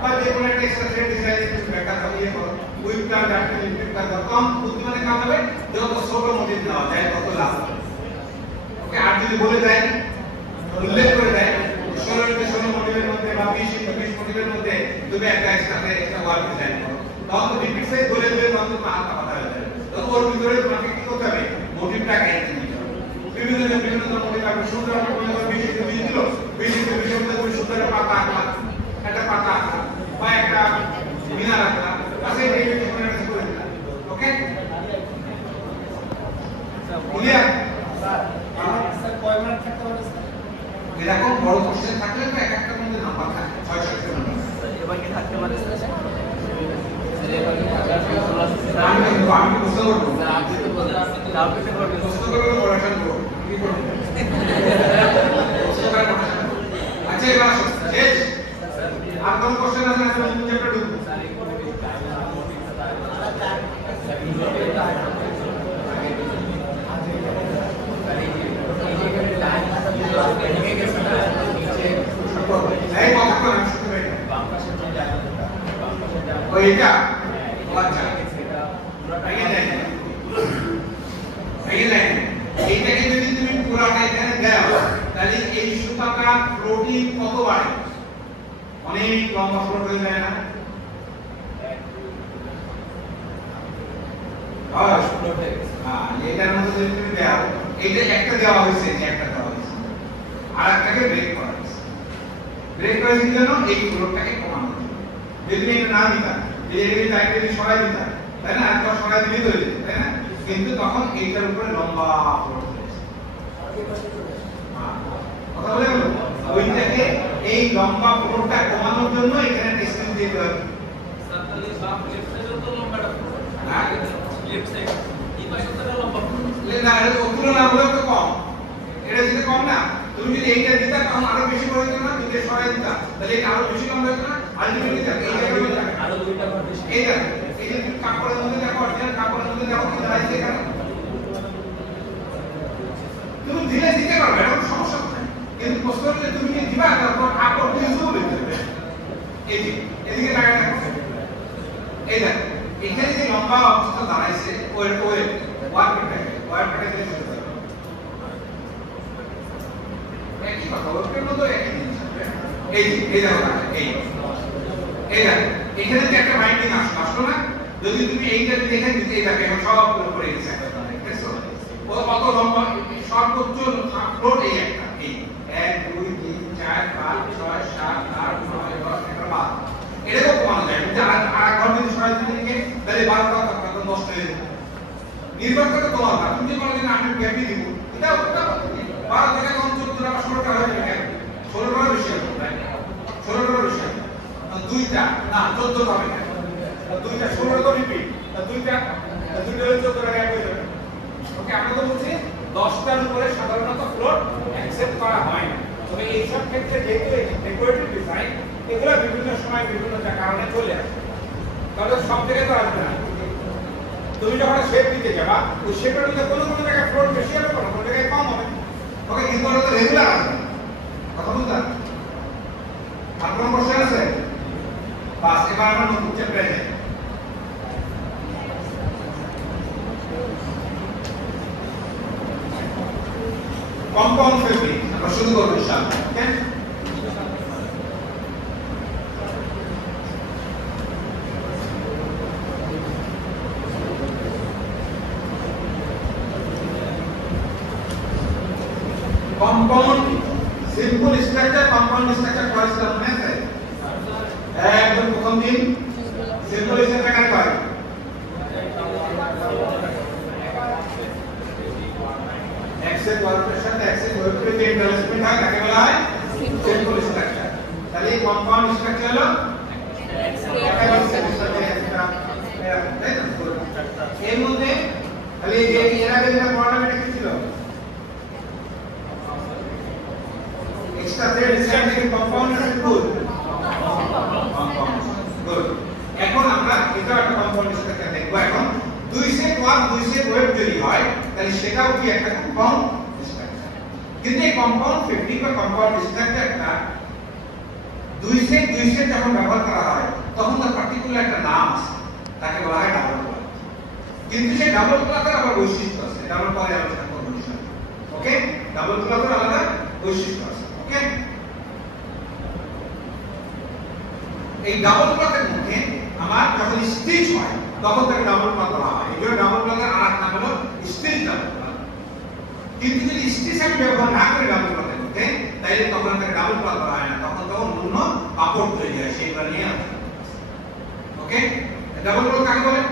বা যে কোনো একটা এক্সট্রা থ্রেড ডিজাইন তুমি ব্যাখ্যা দিয়ে করো with plan drafting input plan কম বুদ্ধিমানে কাজ হবে যত ছোট মোটিভ দেওয়া যায় তত লাভ হবে ওকে আর যদি বলে দেয় উল্লেখ করে দেয় 16 মোটিভের মধ্যে বা 20 মোটিভের মধ্যে তুমি একটা এক্সট্রা ওয়ার্ক ডিজাইন করো তখন তো রিপিট সাইজ বলে দেবে তখন তো হালকা কথা হয়ে যাবে তখন ওর ভিতরে তোমাকে কি করতে হবে মোটিভটা গাইতে দিতে হবে বিভিন্ন মোটিভ আপনি সুন্দর একটা মনে করেন 20 দিল 20 মধ্যে তুমি সুন্দর একটা পাতা আঁকলা একটা পাতা আঁকলা বা একটা মিনার আঁকলা আসে এই মনে একটা করে দিলাম ওকে ক্লিয়ার স্যার কয় মিনিট থাকতে হবে স্যার এরকম বড় কোশ্চেন থাকলে তো এক একটা মধ্যে নাম্বার থাকে 6-7 নাম্বার এবার কি থাকতে পারে স্যার আমি বুঝতে পারবো আপনি তো বলেন আপনি তো করবেন বুঝতে পারবেন পড়াশোনা করব কি করব আচ্ছা এবার আসো শেষ আর কোন কোশ্চেন আছে না আমি চ্যাপ্টার ঢুকবো এই কথা কোন শুনতে পাই বাম পাশে যে জায়গাটা ওইটা আচ্ছা এইটাকে যদি তুমি পুরাটা এখানে দাও তাহলে এই সুতাটা প্রোটিন কত বাড়ে অনেক লম্বা ফ্লোট হয়ে যায় না এটার মধ্যে যদি তুমি দাও এইটা একটা দেওয়া হয়েছে একটা দেওয়া হয়েছে আর একটাকে ব্রেক করা হয়েছে ব্রেক করার জন্য এই ফ্লোটটাকে কমানো যদি এটা না দিতা এই লাইনটাকে সরাই দিতা তাই না একবার সরাই দিলে তো তাই না কিন্তু তখন এইটার উপরে লম্বা ফ্লোট হয়েছে কথা বলে গেল ওইটাকে এই লম্বা ফ্লোটটা কমানোর জন্য এখানে ডিসটেন্স দিতে হবে স্যার তাহলে বাম লেফট সাইডে তো লম্বাটা হ্যাঁ লেফট সাইড এই পাশে তো লম্বা না এটা তো তুলনা হলো তো কম এটা যদি কম না তুমি যদি এইটা দিতা তখন আরো বেশি করে দিতা না যদি সরাই দিতা তাহলে এটা আরো বেশি লম্বা হতো না আলটিমেটলি থাকে এই জায়গাটা আরো দুইটা বার বেশি এই জায়গা এই যে কাপড়ের মধ্যে দেখো অরিজিনাল কাপড়ের মধ্যে দেখো কি দাঁড়াইছে এখানে তুমি দিলে দিতে পারবে এরকম সমস্যা নাই কিন্তু প্রশ্ন হচ্ছে তুমি কি দিবা তারপর কাপড় ইউজও দিতে হবে এই যে এদিকে তাকায় দেখো এই দেখো এখানে যে লম্বা অবস্থা দাঁড়াইছে ওই ওয়ার্কটা দিয়ে দিতে হবে একই কথা ওয়ার্কের মধ্যে একই জিনিস এই দেখো এই দেখো এখানে যে একটা বাইন্ডিং আসলো না যদি তুমি এইটা দেখে দিতে এই দেখো সব উপরে গেছে দেখছো ও কত লম্বা সর্বোচ্চ ফ্লোট এই একটা এই 1 2 3 4 5 6 7 8 9 10 11 12 এটাও কমানো যায় যদি আর ঘর যদি সরাই দিতে তাহলে 12টা নষ্ট হয়ে যাবে নির্ভর করে তোমার তুমি কোনোদিন এটা 12 থেকে কম 14টা বা 16টা হয়ে যাবে, 16টার বেশি হবে, 16টার বেশি হবে, দুইটা না 14টা হবে না, দুইটা 16টা তো রিপিট, দুইটা 14টা এক হয়ে যাবে। ওকে, আমরা তো বলছি 10টার উপরে সাধারণত ফ্লোট অ্যাকসেপ্ট করা হয় না, তবে এই সব ক্ষেত্রে যেহেতু ডেকোরেটিভ ডিজাইন এগুলো বিভিন্ন সময় বিভিন্ন কারণে চলে আসে, তাহলে সব জায়গায় তো আসবে না। তুমি যখন শেপ দিতে যাবা ওই শেপের মধ্যে কোনো জায়গায় ফ্লোট বেশি হবে, কোনো জায়গায় কম হবে। ওকে, কিন্তু ওটা তো রেগুলার আসবে, কথা বুঝলেন? আর কোনো প্রশ্ন আছে? বাস, এবার আমরা নতুন চ্যাপ্টারে যাই। কম্পাউন্ড ফেব্রিক আমরা শুরু করব ইনশাআল্লাহ। Okay, compound simple structure, compound structure পড়াইছিলাম মনে আছে? একদম প্রথম দিন সিম্পল স্ট্রাকচার কাকে বলে? এক্সেল ওয়ার্কের সাথে এক্সেল ওয়ার্কের যে ইন্টারঅ্যাকশন হয় তাকে বলা হয় সিম্পল স্ট্রাকচার। তাহলে এই কম্পাউন্ড স্ট্রাকচার হলো এর মধ্যে তাহলে এই যে এর আগে যেটা পড়ালাম এটা কি ছিল? Extra thread structure compound simple compound. Good, এখন আমরা এটা একটা কম্পাউন্ড স্ট্রাকচার দেখব। এখন দুই সেট ওয়ার্ক দুই সেট ওয়েব যদি হয় তাহলে সেটাও কি একটা কম্পাউন্ড স্ট্রাকচার। কিন্তু এই কম্পাউন্ড ফেব্রিক বা কম্পাউন্ড স্ট্রাকচারটা দুই সেট যখন ব্যবহার করা হয় তখন তার পার্টিকুলার একটা নাম আছে, তাকে বলা হয় ডাবল ক্লথ। কিন্তু সেই ডাবল ক্লথের আবার বৈশিষ্ট্য আছে, ডাবল পরে আলোচনা করব ইনশাআল্লাহ। ওকে, ডাবল ক্লথের আলাদা বৈশিষ্ট্য আছে। ওকে, এই ডাবল ক্লথের মধ্যে আমার যখন স্টিচ হয় তখন তাকে ডাবল ক্লথ বলা হয়। এই জন্য ডাবল ক্লথের আরেক নাম হলো স্টিচ ডাবল ক্লথ। কিন্তু যদি স্টিচ আমি ব্যবহার না করি ডাবল ক্লথের মধ্যে তাহলে তখন তাকে ডাবল ক্লথ বলা হয় না, তখন অন্য কাপড় তৈরি হয়, সেগুলো নিয়ে আলোচনা। ওকে, ডাবল ক্লথ কাকে বলে?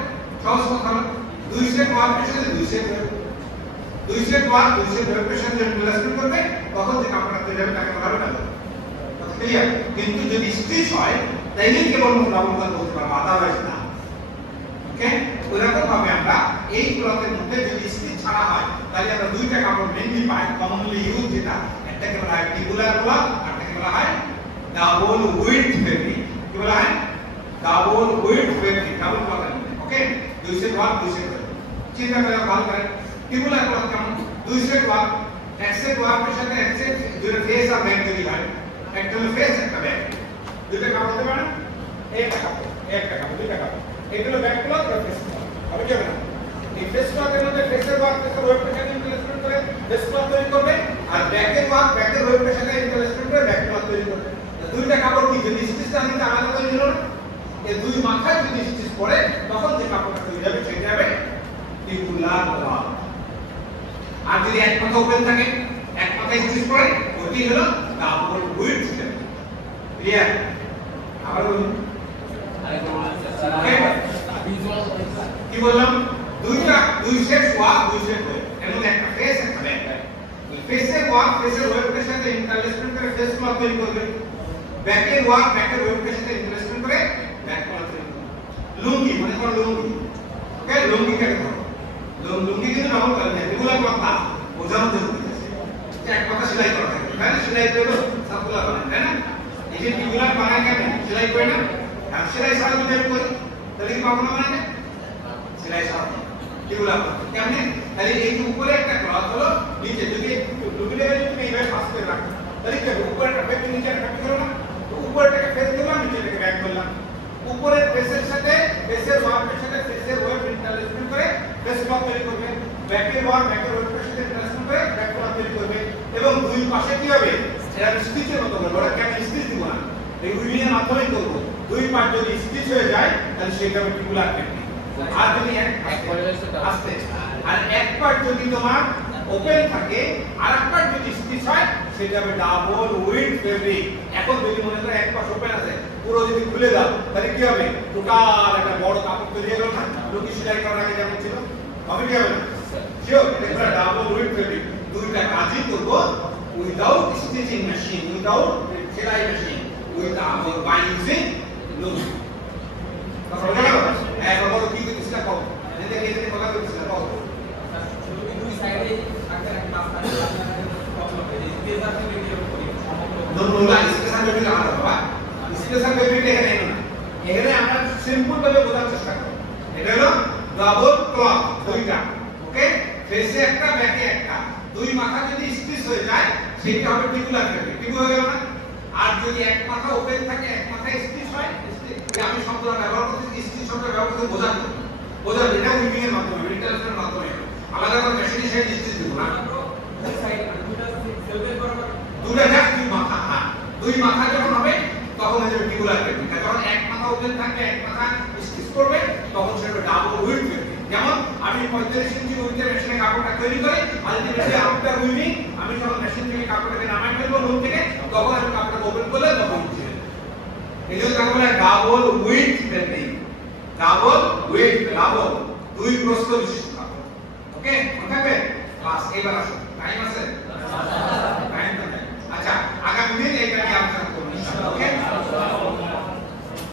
সহজ কথা হলো দুই সেট ওয়ার্কের সাথে দুই সেট ওয়েব, দুই সেট ওয়ার্ক দুই সেট ওয়েবের সাথে রিপ্লেসমেন্ট করবে তখন যে কাপড়টা তৈরি হবে তাকে বলা হবে ডাবল ক্লথ। ক্লিয়ার? কিন্তু যদি স্টিচ হয় তাইলে কেবল ডাবল ক্লথ বলতে পারবো, আদারওয়াইজ না। ওকে, ওইরকম ভাবে আমরা এই ক্লথের মধ্যে যদি স্টিচ ছাড়া হয় তাহলে আমরা দুইটা কাপড় মেইনলি পাই, কমনলি ইউজ যেটা, একটাকে বলা হয় টিবুলার ক্লথ আর একটাকে বলা হয় ডাবল উইডথ ফেব্রিক। কি বলা হয়? ডাবল উইডথ ফেব্রিক, ডাবল ক্লথের মধ্যে। ওকে, দুই সেট ওয়ার্ক দুই সেট ওয়েব। চিন্তা করে ভালো করে টিবুলার ক্লথ কেমন? দুই সেট ওয়ার্ক, এক সেট ওয়ার্কের সাথে এক সেট দুটো ফেস আর ব্যাক তৈরি হয়, একটা হলো ফেস একটা ব্যাক, দুটো কাপড় হতে পারে, একটা কাপড় দুইটা কাপড়, এগুলো ব্যাক ক্লথ আর ফেস ক্লথ হবে কি হবে না? এই ফেস ক্লথের মধ্যে ফেসের ওয়ার্ক ফেসের ওয়েবটার সাথে ইন্টারঅ্যাকশন করে ফেস ক্লথ তৈরি করবে, আর ব্যাকের ওয়ার্ক ব্যাকের ওয়েবটার সাথে ইন্টারঅ্যাকশন করে ব্যাক ক্লথ তৈরি করবে। দুইটা কাপড় কি যদি স্টিচটা নিতে আলাদা তৈরি হলো না, এই দুই মাথায় যদি স্টিচ পড়ে তখন যে কাপড়টা তৈরি হবে সেটা হবে টিবুলার ক্লথ। আর যদি এক মাথা ওপেন থাকে এক মাথায় স্টিচ পড়ে ওইটি হলো ডাবল উইডথ ফেব্রিক। ক্লিয়ার? আবার বলুন, কি বললাম? দুই সেট ওয়ার্ক দুই সেট ওয়েব, এর মধ্যে একটা ফেস একটা ব্যাক। ফেসের ওয়ার্ক ফেসের ওয়েবটার সাথে ইন্টারঅ্যাকশন করে ফেস ক্লথ তৈরি করবে, ব্যাকের ওয়ার্ক ব্যাকের ওয়েবটার সাথে ইন্টারঅ্যাকশন করে ব্যাক ক্লথ তৈরি করবে। লুঙ্গি মনে করো লুঙ্গি, ওকে, লুঙ্গি কাকে বলে? লুঙ্গি কিন্তু ডাবল ক্লথ না, রেগুলার ক্লথ না, বোঝানোর জন্য বলেছি যে এক কথা সেলাই করা থাকে, তাই না? সেলাই করে সার্কুলার বানায়, তাই না? এই যে টিবুলার বানায় কেন? সেলাই করে না? আর সেলাই ছাড়া যদি আমি করি তাহলে কি পাবো না? মানে সেলাই ছাড়া টিবুলার কেমনে? তাহলে এই যে উপরে একটা ক্লথ হলো, নিচে যদি লুঙ্গিটাকে তুমি এইভাবে পাস করে রাখো তাহলে কি হবে? উপরে একটা ফেব্রিক নিচে একটা ফেব্রিক হলো না? তো উপরেটাকে ফেস করলাম নিচেটাকে ব্যাক করলাম, উপরের ফেসের সাথে ফেসের ওয়ার্কের সাথে ফেসের ওয়েব ইন্টারঅ্যাকশন করে ফেস ক্লথ তৈরি করবে, ব্যাকের ওয়ার্ক ব্যাকের ওয়েবের সাথে ইন্টারঅ্যাকশন করে ব্যাক ক্লথ তৈরি করবে, এবং দুই পাশে কি হবে? এরা স্টিচের মতো করবে, ওরা কেন স্টিচ দিব না, এই উইভিং এর মাধ্যমে করব। দুই পার্ট যদি স্টিচ হয়ে যায় তাহলে সেটা হবে টিবুলার ফেব্রিক। আর যদি আস্তে আর এক পার্ট যদি তোমার ওপেন থাকে আর এক পার্ট যদি স্টিচ হয় সেটা হবে ডাবল উইডথ ফেব্রিক। এখন যদি মনে করো এক পাশ ওপেন আছে পুরো যদি খুলে দাও তাহলে কি হবে? টোটাল একটা বড় কাপড় তৈরি হয়ে গেল না? লুঙ্গি সেলাই করার আগে যেমন ছিল, হবে কি হবে না? শিওর, এটা double width fabric. without stitching machine, without সেলাই machine, by using loom. তারপর গেল একবার কি দিছিলা কও এতে এখানে কথা বলছিলা কও দুই সাইডে একটা মাঝখানে স্পেসার ফেব্রিক করি নোলা স্পেসার ফেব্রিক আলাদা বাবা স্পেসার ফেব্রিক এখানে এনো না এখানে আমরা সিম্পল ভাবে বোঝার চেষ্টা করব এটা হলো ডাবল ক্লথ দুইটা ওকে ফেসে একটা ব্যাকে একটা দুই মাথা যদি স্টিচ হয়ে যায় সেটা হবে টিকুলার ফেব্রিক ঠিক হয়ে গেল না আর যদি এক মাথা ওপেন থাকে এক মাথা স্টিচ হয় আমি শব্দটা ব্যবহার করতেছি স্টিচ শব্দ ব্যবহার করতে বোঝার এটা উইভিং এর মাধ্যমে ইন্টারফেসের মাধ্যমে আলাদা করে মেশিনের সাথে স্টিচ দিব না দুই সাইড দুটো সেলফের বরাবর দুটো জাস্ট দুই মাথা হ্যাঁ দুই মাথা যখন হবে তখন হয়ে যাবে টিকুলার ফেব্রিক যখন এক মাথা ওপেন থাকবে এক মাথা স্টিচ করবে তখন সেটা ডাবল উইথ ফেব্রিক যেমন আমি 45 ইঞ্চি উইথের মেশিনে কাপড়টা তৈরি করি আলটিমেটলি আফটার উইভিং আমি যখন মেশিন থেকে কাপড়টাকে নামাই ফেলবো লুম থেকে তখন আমি কাপড়টা ওপেন করলে তখন এইজন্য কাকে বলে double with fabric double with double দুই প্রস্থ বিশিষ্ট কাপড় ওকে মনে থাকবে বাস এবার আসুন টাইম আছে